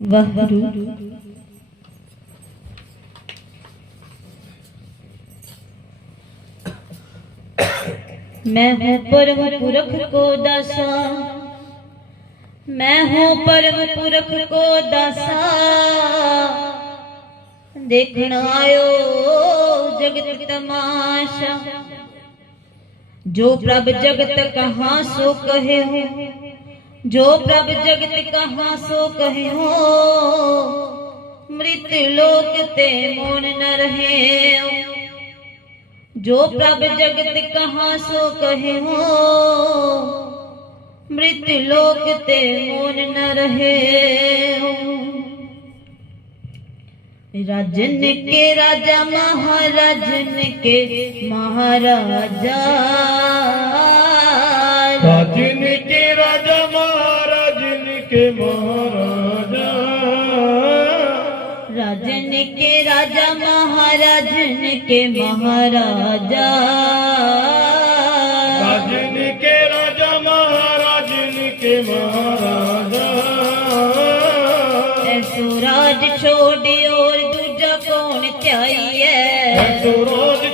ਵਾਹਿਗੁਰੂ मैं हूँ परम पुरख को दासा मैं हूँ परम पुरख को दासा देखण आयो जगत तमाशा जो प्रभ जगत कहाँ सो कहे हो ਜੋ ਪ੍ਰਭ ਜਗਤ ਕਹਾ ਸੋ ਕਹਿਓ। ਮ੍ਰਿਤ ਲੋਕ ਤੇ ਮੋਨ ਨ ਰਹਿਓ। ਜੋ ਪ੍ਰਭ ਜਗਤ ਕਹਾ ਸੋ ਕਹਿਓ। ਮ੍ਰਿਤ ਲੋਕ ਤੇ ਮੋਨ ਨ ਰਹਿਓ। ਰਾਜਨ ਕੇ ਰਾਜਾ ਮਹਾਰਾਜਨ ਕੇ ਮਹਾਰਾਜਾ। राजन के राजा महाराजन के महाराजा राजन के राजा महाराजन के महाराजा ऐसो राज छोड़ और दूजा कौन चाहिए तो राज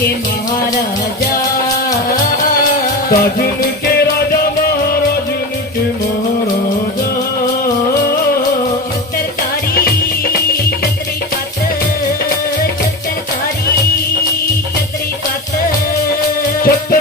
ਕੇ ਮਹਾਰਾਜਾ ਸਾਜਨ ਕੇ ਰਾਜਾ ਮਹਾਰਾਜਨ ਕੇ ਮਹਾਰਾਜਾ ਚਤਰਕਾਰੀ ਚਤਰੀ ਪਤ ਚਤਰਕਾਰੀ ਚਤਰੀ ਪਤ ਚਤਰ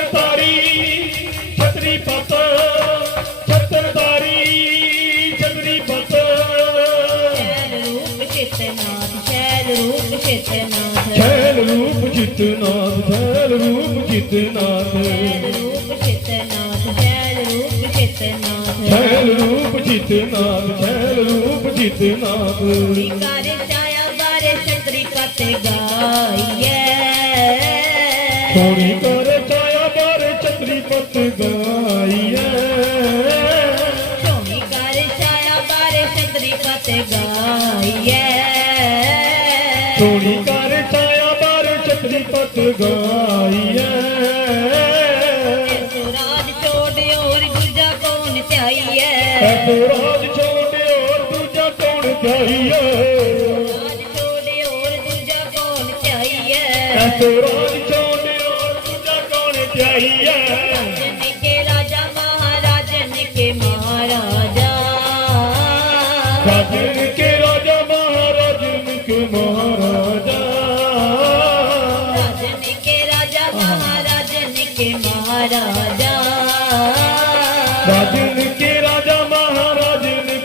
ਸ਼ੈਲ ਰੂਪ ਚਿਤਨਾਥ ਸ਼ੈਲ ਰੂਪ ਚਿਤਨਾਥ। ਰੂਪ ਜਿਤਨਾਥ ਕਰ ਛਾਇਆ ਬਾਰੇ ਛਤਰੀ ਪਤ ਗਾਈਏ ਸੋਣੀ ਕਰ ਛਾਇਆ ਬਾਰ ਛਤਰੀ ਕਰ ਛਾਇਆ ਬਾਰੇ ਛਤਰੀ ਪਤ ਗਾਈਏ ਸੋਣੀ ਛਤਰੀ ਪਤ ਗਾਈਐ ਸੁਰਾਜ ਛੋੜ ਔਰ ਦੂਜਾ ਕੌਣ ਚਾਹੀਏ ਐਸੋ ਰਾਜ ਛੋੜ ਔਰ ਦੂਜਾ ਕੌਣ ਚਾਹੀਏ ਰਾਜ ਛੋੜ ਔਰ ਦੂਜਾ ਕੌਣ ਛੋੜ ਔਰ ਦੂਜਾ ਰਾਜਨ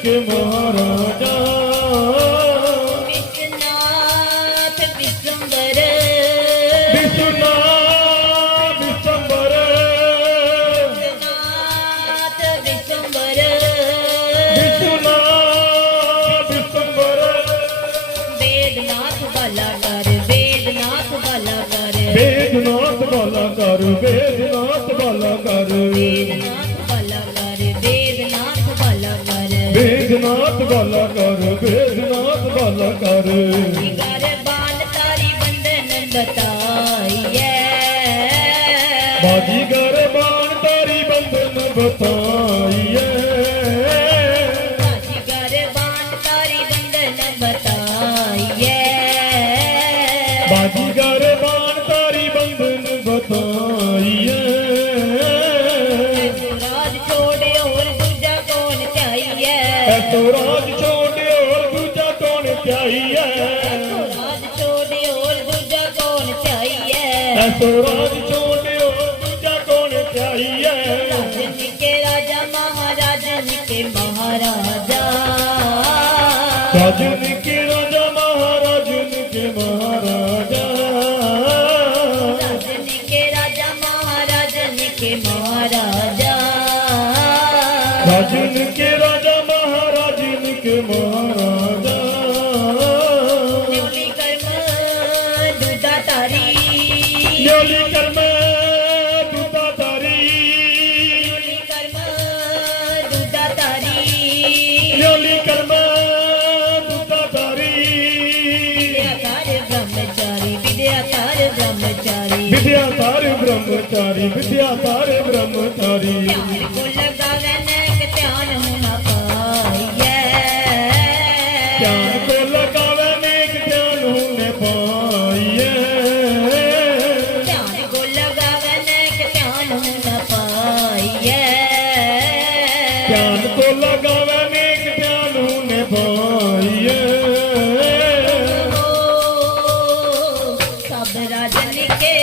ਕੇ ਮਹਾਰਾਜਾ। ਵਿਸ਼ਨਾਥ ਵਿਸ਼ੰਬਰ ਵਿਸ਼ਨਾ ਵਿਸ਼ੰਬਰ ਵਿਸ਼ਨਾਥ ਵਿਸ਼ੰਬਰ ਵਿਸ਼ਨਾ ਵਿਸ਼ੰਬਰ ਵੇਦਨਾਥ ਬਾਲਾ ਕਰ ਵੇਦਨਾਥ ਬਾਲਾ ਕਰ। ਵੇਦਨਾਥ ਵਾਲਾ ਕਰ ਵੇਦਨਾਥ ਕਰ। ਤਾਰੀ ਬੰਦਨ ਬਤਾਈਏ ਬਾਜੀ ਗਰ ਤਾਰੀ ਬੰਦਨ ਬਤਾਈਏ ਬਾਜੀ ਤਾਰੀ ਬੰਦਨ ਬਤਾਈਏ ਬਾਜੀ ਗਰ ਬਾਨ ਤਾਰੀ ਬੰਦਨ ਬਤਾਈਏ ਤੋ ਰਾਜ ਰਾਜ ਦੂਜਾ ਕੌਣ ਚਾਹੀਏ? ਐਸੋ ਰਾਜ ਦੂਜਾ ਕੌਣ ਕੇ ਮਹਾਰਾਜਨ ਕੇ ਮਹਾਰਾਜਾ ਕੇ ਬ੍ਰਹਮਚਾਰੀ ਵਿਦਿਆ ਤਾਰ ਬ੍ਰਹਮਚਾਰੀ। ਧਿਆਨ ਕੋ ਲਗਾਵੇ ਨੈਕ ਧਿਆਨ ਹੋਣਾ ਪਾਈਐ। ਧਿਆਨ ਕੋ ਲਗਾਵੇ ਨੇਕ ਧਿਆਨ ਪਾਈਏ ਧਿਆਨ ਕੋ ਲਗਾਵੇ ਨੈਕ ਧਿਆਨ ਹੋਣਾ ਪਾਈਐ। ਧਿਆਨ ਕੋ ਲਗਾਵੇ ਨੇਕ ਧਿਆਨ ਹੁਨੇ ਪਾਈਏ ਓ, ਸਭ ਰਾਜਨ ਕੇ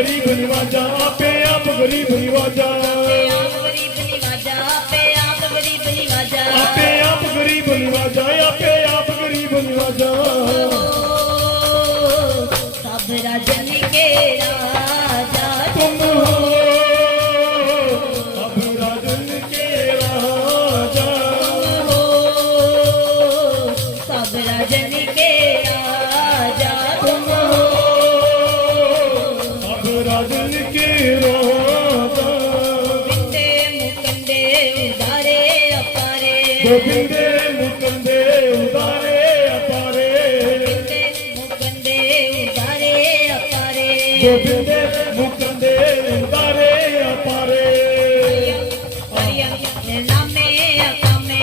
ਗਰੀਬ ਨਿਵਾਜਾ ਆਪੇ ਆਪ ਗਰੀਬ ਨਿਵਾਜਾ ਆਪੇ ਆਪ ਗਰੀਬ ਨਿਵਾਜਾ ਆਪੇ ਆਪ ਗਰੀਬ ਨਿਵਾਜਾ ਆਪੇ ਆਪ ਨਿਵਾਜਾ ਆਪੇ ਆਪ ਗਰੀਬ ਨਿਵਾਜਾ ਸਭ ਰਾਜਨ ਕੇ ਰਾਜਾ। ਤੁਮ ਹੋ। ਸਭ ਰਾਜਨ ਕੇ ਰਾਜਾ। ਹੋ ਸਭ ਰਾਜਨ ਕੇ ਰਾਜਾ। ਤੁਮ ਹੋ। ਸਭ ਰਾਜਨ ਕੇ ਰਾਜਾ। ਬਿੰਦੇ ਮੁਕੰਦੇ ਉਦਾਰੇ ਅਪਾਰੇ। ਗੋਬਿੰਦੇ ਮੁਕੰਦੇ ਉਦਾਰੇ ਅਪਾਰੇ। ਮੁਕੰਦੇ ਉਦਾਰੇ ਅਪਾਰੇ। ਗੋਬਿੰਦੇ ਮੁਕੰਦੇ ਉਦਾਰੇ ਅਪਾਰੇ। ਹਰਿਯੰ ਨਾਮੇ ਅਕਮੇ।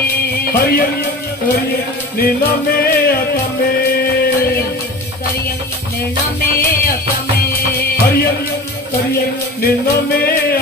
ਹਰਿਯੰ ਹਰਿਯੰ ਨੀਲਮੇ ਅਕਮੇ। ਹਰਿਯੰ ਨਾਮੇ ਅਕਮੇ। ਹਰਿਯੰ ਹਰਿਯੰ ਨੀਲਮੇ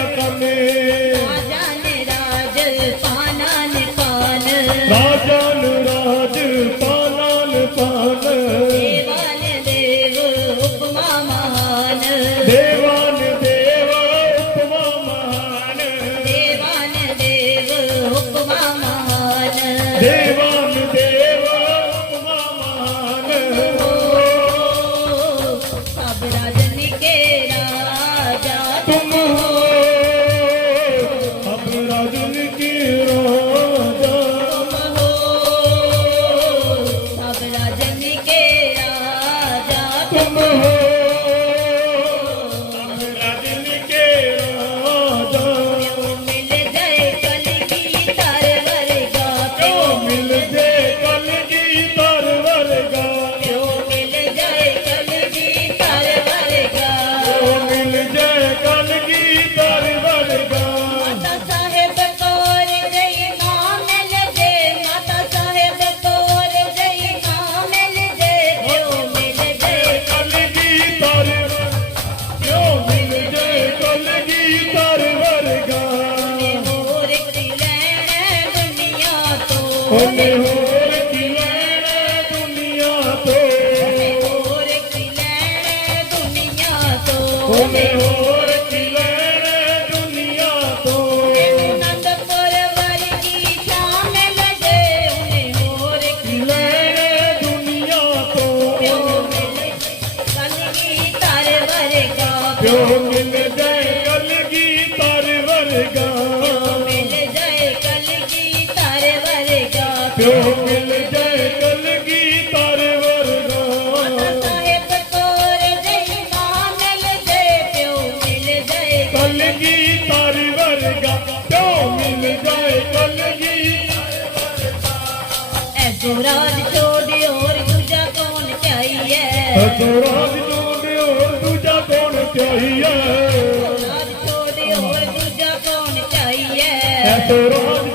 Oh, okay. ਰਾਜ ਛੋੜ